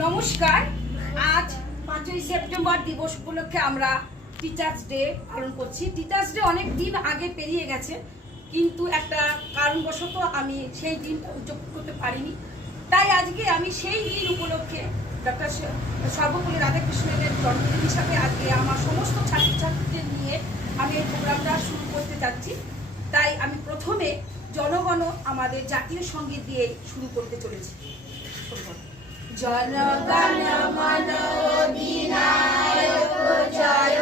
নমস্কার। আজ 5ই সেপ্টেম্বর দিবস উপলক্ষে আমরা টিচার্স ডে পালন করছি। টিচার্স ডে অনেক দিন আগে পেরিয়ে গেছে, কিন্তু একটা কারণবশত আমি সেই দিনটা উদযাপন করতে পারিনি। তাই আজকে আমি সেই দিন উপলক্ষে ডক্টর সর্বপল্লী রাধাকৃষ্ণনের জন্মদিন হিসাবে আজকে আমার সমস্ত ছাত্রছাত্রীদের নিয়ে আমি এই প্রোগ্রামটা শুরু করতে যাচ্ছি। তাই আমি প্রথমে জনগণ আমাদের জাতীয় সঙ্গীত দিয়ে শুরু করতে চলেছি। জনগণ মন অধিনায়ক জয়